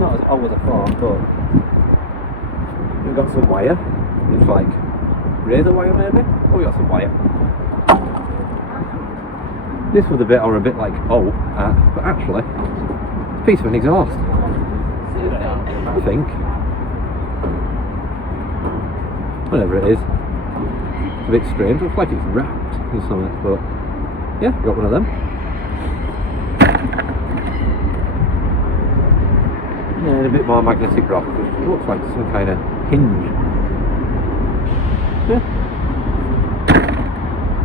not as old as I thought, but we've got some wire. It's like razor wire maybe. Oh, we got some wire. This was a bit or a bit like but actually it's a piece of an exhaust. I think. Whatever it is. It's a bit strange. Looks like it's wrapped in something, but yeah, got one of them. Yeah, and a bit more magnetic rock, which looks like some kind of hinge.